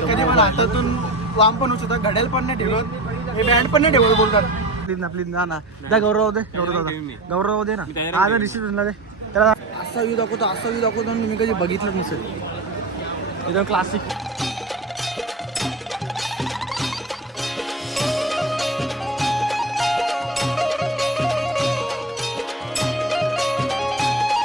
Mobile कधी मला हातातून वाम पण होऊ होता घडेल पण नाही ठेवत हे बँड पण नाही ठेवत बोलतात. प्लीज ना प्लीज ना ना. द्या गौरव दे गौरव दे गौरव दे ना. आज रिसिप्शनला दे. त्याला असा व्यू दाखवतो असा व्यू दाखवतो मी तुम्ही कधी बघितलंच नसेल. एकदम क्लासिक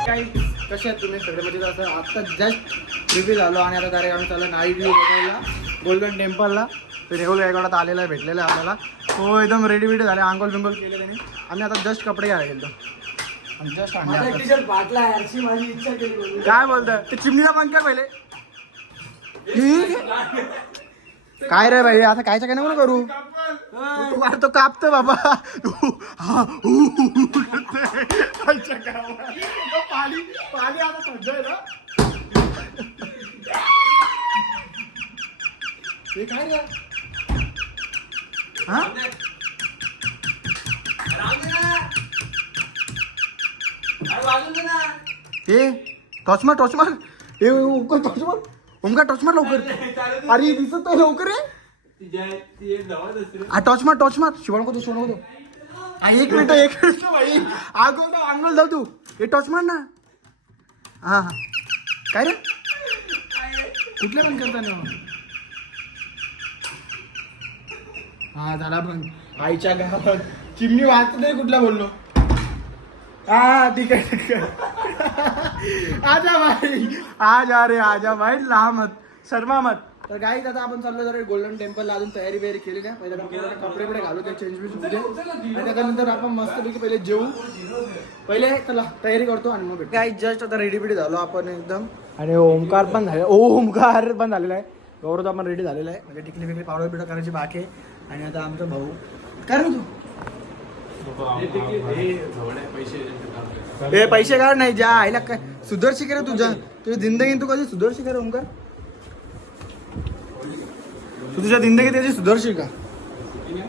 काही कसे आहेत तुम्ही? सगळे म्हणजे असं आत्ता जस्ट रिव्ह्यू झालो आणि आता डायरेक्ट आम्ही चाललो नाईट व्ह्यू बघायला गोल्डन टेम्पलला तर रेगुल गायकवाडात आलेला आहे भेटलेला आहे आपल्याला तो एकदम रेडी बिडी झाले आंघोळ बिंगोल केले त्यांनी आम्ही आता जस्ट कपडे घ्यायला गेलो जस्ट काय बोलतोय ते चिमणीला बंद कर पहिले ही? काय रे भाई आता कायच्या काय नको करू तू अरे तो कापतो बाबा हा, हु, हु, हु पाणी पाणी आता ना हे काय रे हा? ए टॉर्च मार टॉच मार हे ओमकार टॉर्च मार ओमकार मार लवकर. अरे दिसत आहे लवकर रे हा टॉच मार टॉच मार शिवण कोतो शिवण को हा एक मिनिट एक मिनिट. भाई जाऊ जाऊ तू. हे टॉच मार ना. हा हा. काय रे? कुठल्या पण करता ना? हा झाला पण आईच्या गावात. चिमणी वाचत नाही कुठला बोललो? हा ठीक आहे ठीक आहे आजा भाई आजा रे आजा भाई लहामत शर्मा मत तर गाई आता आपण चाललो जरा गोल्डन टेम्पलला अजून तयारी बियारी केली नाही. पहिले आपण कपडे बिडे घालू त्या चेंज बीज होते आणि त्याच्यानंतर आपण मस्तपैकी पहिले जेवू. पहिले चला तयारी करतो आणि मग काय जस्ट आता रेडी बिडी झालो आपण एकदम. आणि ओमकार पण झाले. ओमकार पण झालेला आहे. गौरव आपण रेडी झालेला आहे. म्हणजे टिकली बिकली पावडर बिडर करायची बाकी आहे. आणि आता आमचा भाऊ. काय ना तू? हे पैसे काढ नाही ज्या आईला काय? सुदर्शी रे तुझ्या तुझ्या जिंदगी तू कधी सुधरशी रे ओमकार तू तुझ्या जिंदगी त्याची सुदर्शी का?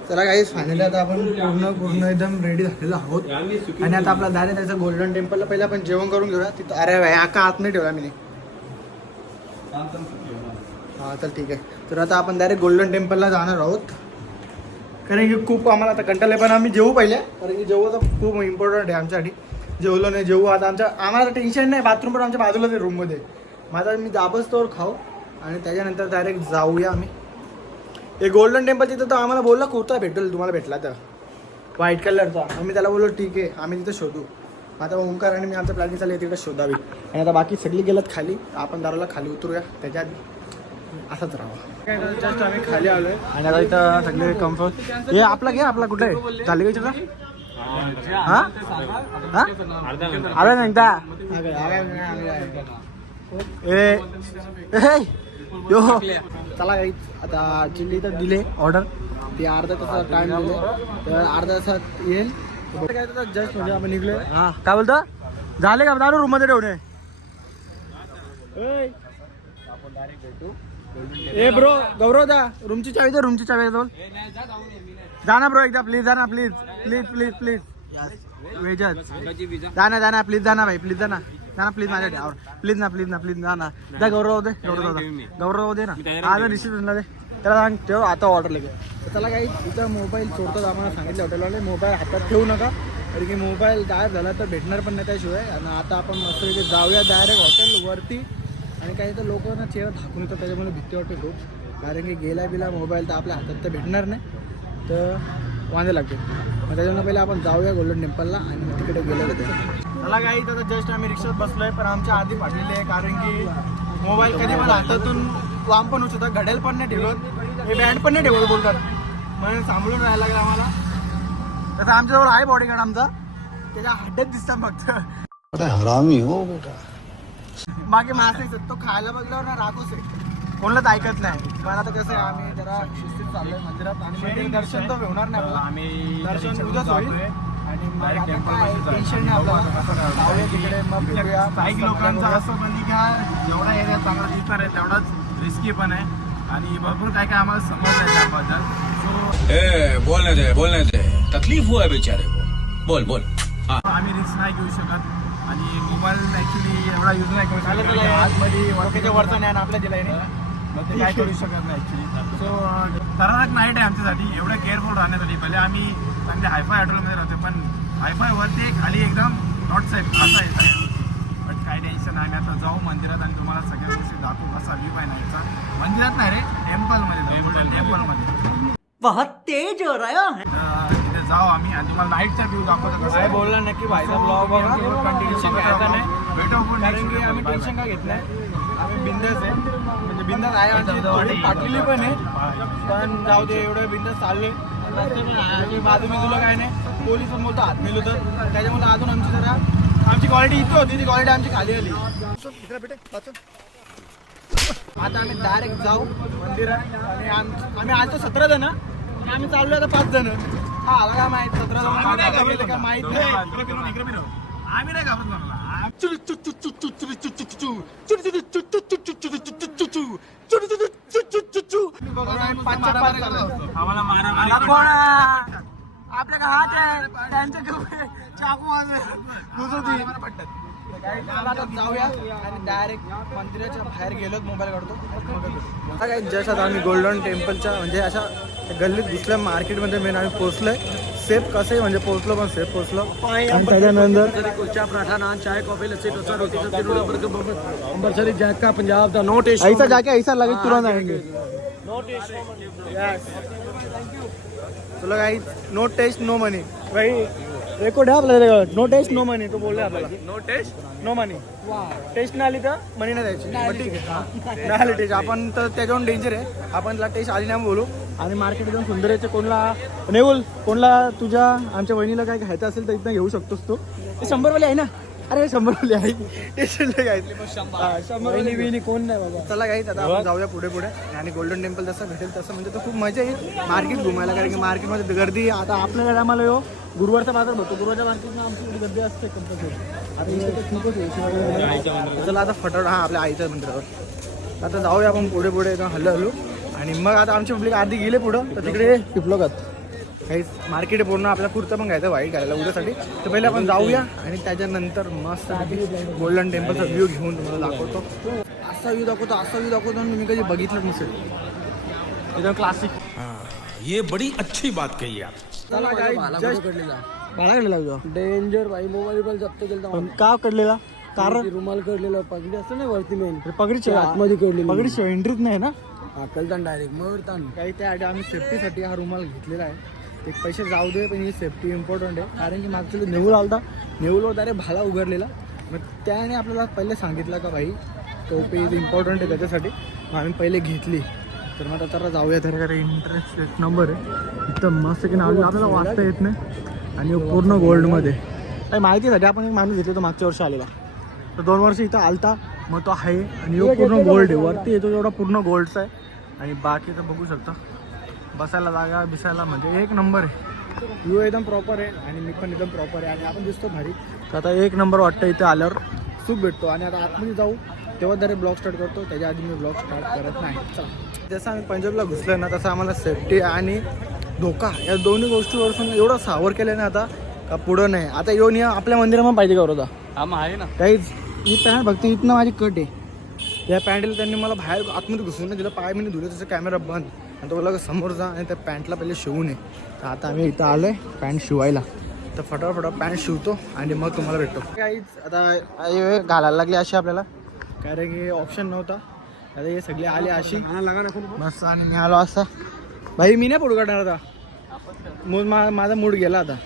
चला काही फायनली आता आपण पूर्ण पूर्ण एकदम रेडी झालेलो आहोत. आणि आता आपला दारे त्याचं गोल्डन टेम्पलला पहिला आपण जेवण करून घेऊया. तिथं अरे आका आत नाही ठेवला मी. हां तर ठीक आहे. तर आता आपण डायरेक्ट गोल्डन टेम्पलला जाणार आहोत. कारण की खूप आम्हाला आता कंटाळले पण आम्ही जेवू पहिले. कारण की जेवू आता खूप इम्पॉर्टंट आहे आमच्यासाठी. जेवलो नाही जेवू आता आमच्या आम्हाला टेन्शन नाही बाथरूम पण आमच्या बाजूलाच आहे रूममध्ये माझा मी दाबच तोवर खाऊ आणि त्याच्यानंतर डायरेक्ट जाऊया आम्ही. हे गोल्डन टेम्पल तिथं तर आम्हाला बोलला कुर्ता भेटेल तुम्हाला भेटला तर. व्हाईट कलरचा आम्ही त्याला बोललो ठीक आहे आम्ही तिथं शोधू. आता ओंकार आणि मी आमचं प्लॅनिंग चालली तिकडे शोधावी. आणि आता बाकी सगळी गेलत खाली आपण दाराला खाली उतरूया. त्याच्या असंच राहावं. जस्ट आम्ही खाली आलो आणि आता इथं सगळे कम्फर्ट हे आपला घे आपला कुठे आहे? झाली का हा? नाही यो. चला काही आता चिल्ली तर दिले ऑर्डर ते अर्धा तासाचा टाइम दिले तर अर्धा तासात येईल. जस्ट म्हणजे आपण हा काय बोलतो झाले का दारू रूममध्ये ठेवणे ए ब्रो गौरव दा रूमची चावी दे रूमची चावी दोन जा ना ब्रो एकदा प्लीज जा ना प्लीज प्लीज प्लीज प्लीज वेजच जा ना जा ना प्लीज जा ना भाई प्लीज जा ना जा ना प्लीज माझ्या प्लीज ना प्लीज ना प्लीज जा ना जा गौरव दे गौरव दे गौरव दे ना आज रिसिप्शनला दे त्याला सांग ठेव आता ऑर्डर लगे त्याला काही तिथं मोबाईल सोडतात आम्हाला सांगितलं हॉटेलवाले मोबाईल हातात ठेवू नका. कारण की मोबाईल गायब झाला तर भेटणार पण नाही त्याशिवाय. आणि आता आपण मस्त जाऊया डायरेक्ट हॉटेलवरती आणि काही तर लोकांना चेहरा धाकून येतात त्याच्यामुळे भीती वाटते खूप. कारण की गेला बिला मोबाईल तर आपल्या हातात तर भेटणार नाही. तर वांदे लागते मग त्याच्यामुळे पहिले आपण जाऊया गोल्डन टेम्पलला आणि मग तिकडे गेलो होते मला काही तर जस्ट आम्ही रिक्षात बसलोय पण आमच्या आधी फाटलेले आहे. कारण की मोबाईल कधी मला हातातून लांब पण होऊ होता घडेल पण नाही ठेवत. हे बँड पण नाही ठेवत बोलतात. म्हणून सांभाळून राहायला लागलं आम्हाला. तसं आमच्याजवळ आहे बॉडीगार्ड आमचा. त्याच्या हड्ड्यात दिसतात फक्त. बड़ा हरामी हो. बेटा मागे मासे तो खायला बघल्यावर ना रागोच आहे कोणालाच ऐकत नाही. पण आता कसं आहे आम्ही जरा शिस्तीत चाललोय मंदिरात आणि मंदिर दर्शन तर होणार नाही आपल्याला. आम्ही दर्शन उद्याच होईल. आणि मग आता काय टेन्शन नाही आपल्याला. तिकडे मग भेटूया. काही लोकांचं असं पण की हा जेवढा एरिया चांगला दिसणार आहे. तेवढाच रिस्की पण आहे. आणि भरपूर काय काय आम्हाला समज आहे त्याबद्दल. सो ए बोलने दे बोलने दे तकलीफ हुआ है बेचारे को. बोल बोल. हाँ. आम्ही रिस्क नाही घेऊ शकत. आणि मोबाईल ऍक्च्युली एवढा यूज नाही करू झालं शकत आतमध्ये वरच्या वरचा नाही आणि आपल्या दिलाय. नाही मग ते काय करू शकत नाही सो खतरनाक नाईट आहे आमच्यासाठी. एवढं केअरफुल राहण्यासाठी. पहिले आम्ही चांगले हायफाय हॉटेलमध्ये राहतो. पण हायफाय वरती खाली एकदम नॉट सेफ असं आहे. काही टेन्शन नाही आता जाऊ मंदिरात आणि तुम्हाला सगळ्या गोष्टी दाखवू कसा व्ह्यू आहे नाहीचा मंदिरात नाही रे टेम्पलमध्ये गोल्डन टेम्पलमध्ये बहुत तेज हो। रहा है तिथे जाऊ आम्ही आणि तुम्हाला नाईटचा व्ह्यू दाखवतो कसं काय बोलला नक्की भाईचा ब्लॉग बघा. टेन्शन घ्यायचं नाही. भेटू आपण कारण की आम्ही टेन्शन का घेत नाही आम्ही बिंदास आहे. म्हणजे बिंदास आहे थोडी पाटलेली पण आहे. पण जाऊ दे एवढं बिंदास चालले. आणि बाजू तुला काय नाही. पोलीस पण बोलतो हात मिळलो तर त्याच्यामुळे अजून आमची जरा आमची क्वालिटी इथं होती ती क्वालिटी आमची खाली आली आता आम्ही डायरेक्ट जाऊ मंदिरात आणि आम- आम्ही आज सतरा जण आणि आम्ही चाललो आता पाच जण हा आला का माहीत सतरा जण का. माहीत नाही. आम्ही नाही घाबरत कोणाला. पाचच्या पाच चाललो. आम्हाला मारामारी आला करून- कोण? आपल्या का हात आहे त्यांचे कपडे चाकू डायरेक्ट मंदिराच्या बाहेर गेलो मोबाईल काढतो. आता काय जस्ट आता आम्ही गोल्डन टेम्पलच्या म्हणजे अशा गल्लीत घुसल्या मार्केटमध्ये मेन आम्ही पोहोचलोय. सेफ कसंही म्हणजे पोहोचलो पण सेफ पोहोचलो. आणि त्याच्यानंतर कुलचा पराठा नान चाय कॉफी लस्सी डोसा रोटी अंबरसरी जैक का पंजाब दा नो टेस्ट ऐसा जाके ऐसा लगे तुरंत आएंगे। चलो guys no taste no money भाई रेकॉर्ड आहे आपल्याला नो टेस्ट नो मनी तो बोलले आपल्याला. No taste no money taste नाही आली तर मनी नाही द्यायची. मग ठीक आहे. नाही आली टेस्ट आपण तर त्याच्यावरून डेंजर आहे. आपण त्याला टेस्ट आली नाही बोलू. आणि मार्केट एकदम सुंदर आहे ते कोणला? नाही बोल कोणला तुझ्या आमच्या वहिनीला काय घ्यायचं असेल तर इथं घेऊ शकतोस तू. ते शंभरवाली आहे ना? अरे शंभरवाली आहे. टेस्ट घ्यायचं शंभर. कोण नाही बाबा. चला काही आता आपण जाऊया पुढे पुढे. आणि गोल्डन टेम्पल जसं भेटेल तसं म्हणजे तो खूप मजा येईल मार्केट घुमायला कारण की मार्केटमध्ये गर्दी आता आपल्या आम्हाला येऊ गुरुवारचा बाजार भरतो. गुरुवारच्या मार्केटला आमची गर्दी असते कंपल्सरी तर चला आता फटाफट हा आपल्या आईच्या मंदिरावर. आता जाऊया आपण पुढे पुढे एकदम हल्लो हल्लो. आणि मग आता आमची पब्लिक आधी गेले पुढं तर तिकडे टिपलोगात काही मार्केट पूर्ण आपल्या कुर्ता पण घ्यायचं वाईट घालायला उद्यासाठी. तर पहिले आपण जाऊया आणि त्याच्यानंतर मस्त गोल्डन टेम्पलचा व्ह्यू घेऊन तुम्हाला दाखवतो. असा व्ह्यू दाखवतो असा व्ह्यू दाखवतो आणि तुम्ही कधी बघितलंच नसेल. एकदम क्लासिक ये बड़ी अच्छी बात कही आप. चला काय कडलेला डेंजर भाई मोबाईल पण जप्त केला का कडलेला? कारण रुमाल काढलेला पगडी असतं ना वरती मेन पगडीची आतमध्ये कडलेली. पगडीची एंट्रीच नाही ना? कलतान डायरेक्ट मग काही त्यासाठी आम्ही सेफ्टीसाठी हा रुमाल घेतलेला आहे. एक पैसे जाऊ दे पण ही सेफ्टी इम्पॉर्टंट आहे. कारण की मागच्या वेळी नेऊळ आलता नेऊळवर डायरेक्ट भाला उघडलेला. मग त्याने आपल्याला पहिले सांगितलं का भाई टोपी इम्पॉर्टंट आहे त्याच्यासाठी. मग आम्ही पहिले घेतली. तर मग आता जाऊया तर इंटरेस्ट एक नंबर आहे. इथं मस्त की नाव आपल्याला वाचता येत नाही. आणि पूर्ण गोल्डमध्ये काही माहितीसाठी आपण एक माणूस घेतला तो मागच्या वर्षी आलेला. तर दोन वर्ष इथं आलता मग तो आहे. आणि पूर्ण गोल्ड आहे. वरती येतो एवढा पूर्ण गोल्डचा आहे. आणि बाकी तर बघू शकता. बसायला जागा बिसायला म्हणजे एक नंबर आहे. व्ह्यू एकदम प्रॉपर आहे आणि मी पण एकदम प्रॉपर आहे. आणि आपण दिसतो भारी. तर आता एक नंबर वाटतं इथे आल्यावर. सुख भेटतो. आणि आता आतमध्ये जाऊ. तेव्हा जरी ब्लॉग स्टार्ट करतो. त्याच्या आधी मी ब्लॉग स्टार्ट करत नाही. चला. जसं आम्ही पंजाबला घुसलो ना तसं आम्हाला सेफ्टी आणि धोका या दोन्ही गोष्टीवरून एवढं सावर केलं ना आता का पुढं नाही. आता येऊन या. आपल्या मंदिरामध्ये पाहिजे का होता हा आहे ना. काहीच. पॅन्ट फक्त इथनं माझी कट आहे. या पॅन्टला त्यांनी मला बाहेर आतमध्ये घुसून नाही दिलं. पाय मी धुले त्याचा कॅमेरा बंद. आणि तो बोला समोर जा आणि त्या पॅन्टला पहिले शिवू नये. तर आता आम्ही इथं आलोय पॅन्ट शिवायला. तर फटाफट पॅन्ट शिवतो आणि मग तुम्हाला भेटतो. काहीच आता घालायला लागली अशी आपल्याला. कारण की ऑप्शन नव्हता. आता हे सगळे आले अशी. मस्त आणि मी आलो असा. भाई मी नाही फोटो काढणार आता. मूड मा माझा मूड गेला आता.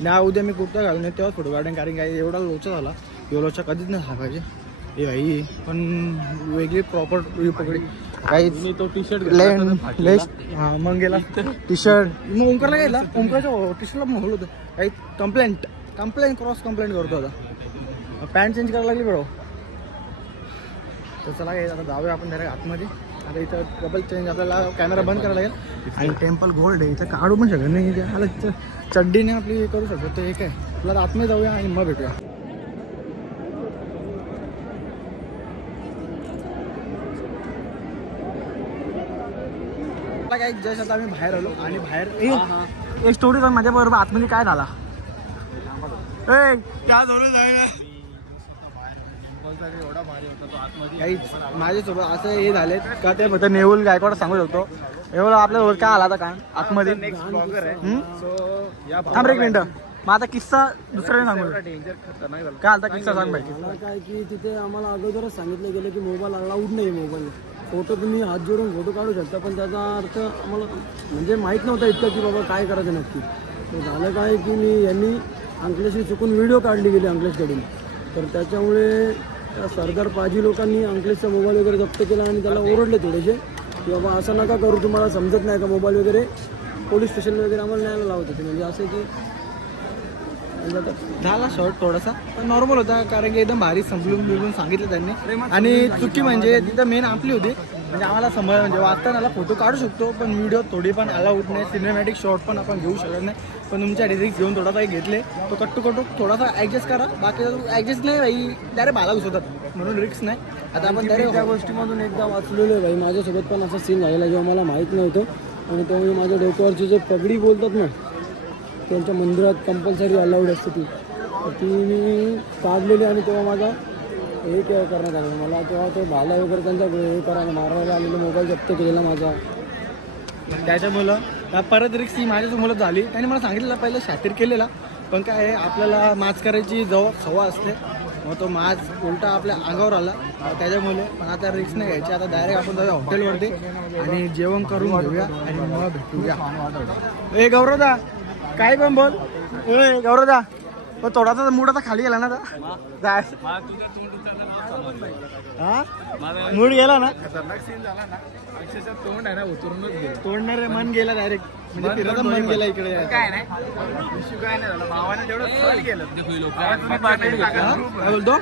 ना उद्या मी कुर्ता घालून तेव्हाच फोटो काढेन. कारण काय एवढा लोचा झाला. एवढा लोचा कधीच नाही झाला पाहिजे. ए भाई पण वेगळी प्रॉपर पकडी. काही तो टी शर्ट लेस्ट हां मग गेला. टी शर्ट मग ओंकारला गेला. ओंकारच्या टी शर्टला मग होतं. काही कंप्लेंट कंप्लेंट क्रॉस कंप्लेंट करतो आता. पॅन्ट चेंज करायला लागली बरो तर चला काही आता जाऊया आपण डायरेक्ट आतमध्ये. आता इथं डबल चेंज आपल्याला कॅमेरा बंद करायला लागेल. आणि टेम्पल गोल्ड आहे. इथं काढू पण शकत नाही. आला चड्डीने आपली हे करू शकतो. ते एक आहे. आपल्याला आतमध्ये जाऊया आणि मग भेटूया. काय जस्ट आता आम्ही बाहेर आलो आणि बाहेर एक स्टोरी सांग माझ्या बरोबर आतमध्ये काय झाला? ए काय झालं काही माझ्यासोबत असं हे झाले का ते फक्त नेहुल गायकवाड सांगू शकतो. नेहुल आपल्यासोबत काय आला आता कारण आतमध्ये? थांब रे एक मिनिट. मग आता किस्सा दुसऱ्याने सांगू. काय आलता किस्सा सांग भाई काय की तिथे आम्हाला अगोदरच सांगितलं गेलं की मोबाईल अलाउड नाही मोबाईल फोटो तुम्ही हात जोडून फोटो काढू शकता पण त्याचा अर्थ आम्हाला म्हणजे माहीत नव्हता इतकं की बाबा काय करायचं नक्की. तर झालं काय की मी यांनी अंकलेशची चुकून व्हिडिओ काढली गेली अंकलेशकडून. तर त्याच्यामुळे त्या सरदार पाजी लोकांनी अंकलेशचा मोबाईल वगैरे जप्त केला आणि त्याला ओरडले थोडेसे. की बाबा असं नका करू तुम्हाला समजत नाही का मोबाईल वगैरे? पोलीस स्टेशन वगैरे आम्हाला न्यायला लावत होते. म्हणजे असं की आता झाला शॉर्ट थोडासा. पण नॉर्मल होता कारण की एकदम भारी समजून बिलून सांगितलं त्यांनी. आणि चुकी म्हणजे तिथं मेन आपली होती. म्हणजे आम्हाला समज म्हणजे वाचताना फोटो काढू शकतो पण व्हिडिओ थोडी पण अलाउड नाही. सिनेमॅटिक शॉट पण आपण घेऊ शकत नाही. पण तुमच्या रिक्स घेऊन थोडा काही घेतले तो कट्टू कट्टू थोडासा ॲडजस्ट करा. बाकी ॲडजस्ट नाही भाई. डायरेक्ट भाला घुसवतात. म्हणून रिक्स नाही. आता आपण डायरेक्ट त्या गोष्टीमधून एकदा वाचलेलो आहे भाई. माझ्यासोबत पण असा सीन झालेला जेव्हा मला माहीत नव्हतं. आणि त्यामुळे माझ्या डोक्यावरची जे पगडी बोलतात ना त्यांच्या मंदिरात कंपल्सरी अलाउड असते ती. तर ती मी काढलेली आणि तेव्हा माझा हे के करण्यात आलं. मला तेव्हा ते भाला वगैरे त्यांचा हे करायला मारायला आलेला मोबाईल जप्त केलेला माझा. त्याच्यामुळं त्या परत रिक्स ही मुलं झाली. त्याने मला सांगितलेलं पहिलं शातीर केलेला. पण काय आहे आपल्याला माच करायची जवळ सवय असते. मग तो माच उलटा आपल्या अंगावर आला. त्याच्यामुळे पण आता रिक्स नाही घ्यायची. आता डायरेक्ट आपण जाऊया हॉटेलवरती आणि जेवण करून घेऊया आणि मग भेटूया. ए गौरवदा काय पण बोल. गौरवदा पण थोडासा मूड आता खाली गेला ना जाय हा? मूड गेला ना? खतरनाक सीन झाला ना. अक्षरशः तोंड आहे ना उतरूनच गेलं. तोडणारे मन गेला डायरेक्ट म्हणजे फिरायचं मन गेला इकडे. काय नाही. इश्यू काय नाही झाला. भावाने तेवढं सहन केलं. हा? काय बोलतो?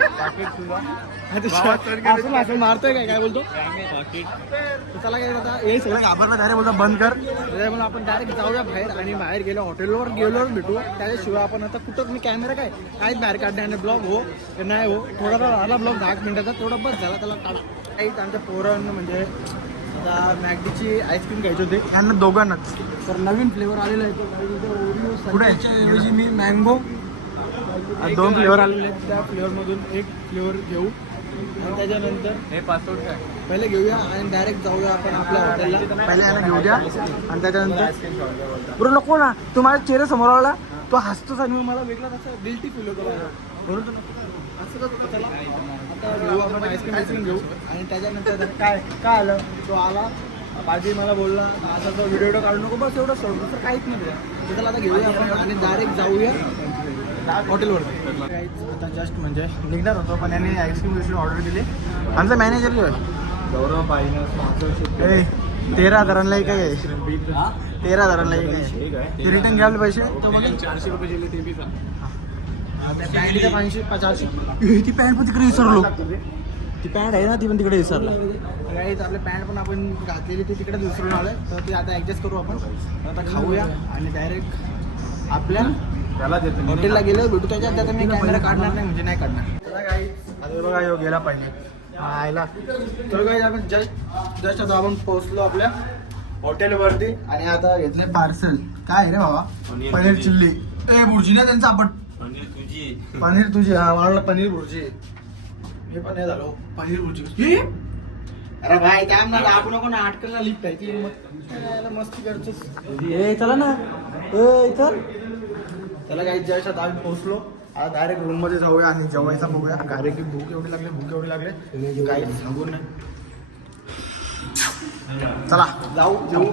अच्छा, असं असं मारतोय काय? काय बोलतो? तर चला काय आता? हे सगळं घाबरला डायरेक्ट बोलतो बंद कर. त्याच्यामुळे आपण डायरेक्ट जाऊया बाहेर आणि बाहेर गेलो हॉटेलवर गेलो भेटू. त्याच्याशिवाय आपण आता कुठं मी कॅमेरा काय? काहीच बाहेर काढणे आणि ब्लॉग हो. नाही हो. थोडासा झाला ब्लॉग दहा एक मिनिटाचा थोडा बस झाला त्याला काढा. काहीच आमच्या पोरण म्हणजे आता मॅगडीची आईस्क्रीम घ्यायची होती. यांना दोघांनाच. तर नवीन फ्लेवर आलेला आहे आहे? ऐवजी मी मँगो दोन फ्लेवर आलेले आहेत. त्या फ्लेवरमधून एक फ्लेवर घेऊ. आणि त्याच्यानंतर हे पासवर्ड काय? पहिले घेऊया आणि डायरेक्ट जाऊया आपण आपल्या हॉटेलला पहिले याला घेऊया. आणि त्याच्यानंतर बरोबर नको ना. तू माझ्या चेहऱ्या समोर आला. तो हसतोच आणि मला वेगळा कसं गिल्टी फील होतो. म्हणून. असं का आता घेऊ आपण आईस्क्रीम आईस्क्रीम घेऊ. आणि त्याच्यानंतर काय काय आलं? तो आला. बाजी मला बोलला माझा तो व्हिडिओ काढू नको बस एवढं सोड काहीच नाही. तर त्याला आता घेऊया आपण आणि डायरेक्ट जाऊया हॉटेलवर आता जस्ट म्हणजे निघणार होतो पण याने आईस्क्रीम बिस्क्रीम ऑर्डर दिली. आमचा मॅनेजर जो आहे. गौरव पाहिजे ए, तेरा हजारांना एक आहे. तेरा हजारांना एक आहे. रिटर्न घ्यायला पैसे. चारशे रुपये दिले ते बी ती पॅन्ट पण तिकडे विसरलो. ती पॅन्ट आहे ना ती पण तिकडे विसरला. आपले पॅन्ट पण आपण घातलेली ती तिकडे विसरून आलं तर ते आता ऍडजस्ट करू आपण. तर आता खाऊया आणि डायरेक्ट आपल्या त्याला देतो. हॉटेलला गेलो भेटू त्याच्यात. आता मी कॅमेरा काढणार नाही म्हणजे नाही काढणार. आता गेला पाहिजे. आयला. तर काही आपण जस्ट जस्ट आता आपण पोहोचलो आपल्या हॉटेलवरती आणि आता घेतले पार्सल काय रे बाबा? पनीर चिल्ली. ए बुर्जी ना त्यांचा आपण पनीर तुझी हा मला वाटलं पनीर भुर्जी. हे पण नाही झालं पनीर भुर्जी. हे? अरे भाई काय ना आपण नको ना आटकलला लिफ्ट आहे ती. मग मस्ती करतोस. ए चला ना. ए चल त्याला काही जस्ट आता आम्ही पोहोचलो. आता डायरेक्ट रूममध्ये जाऊया आणि जेवायचा बघूया. कारण की भूक एवढी लागली भूक एवढी लागली. काही सांगून नाही चला. जाऊ जेवू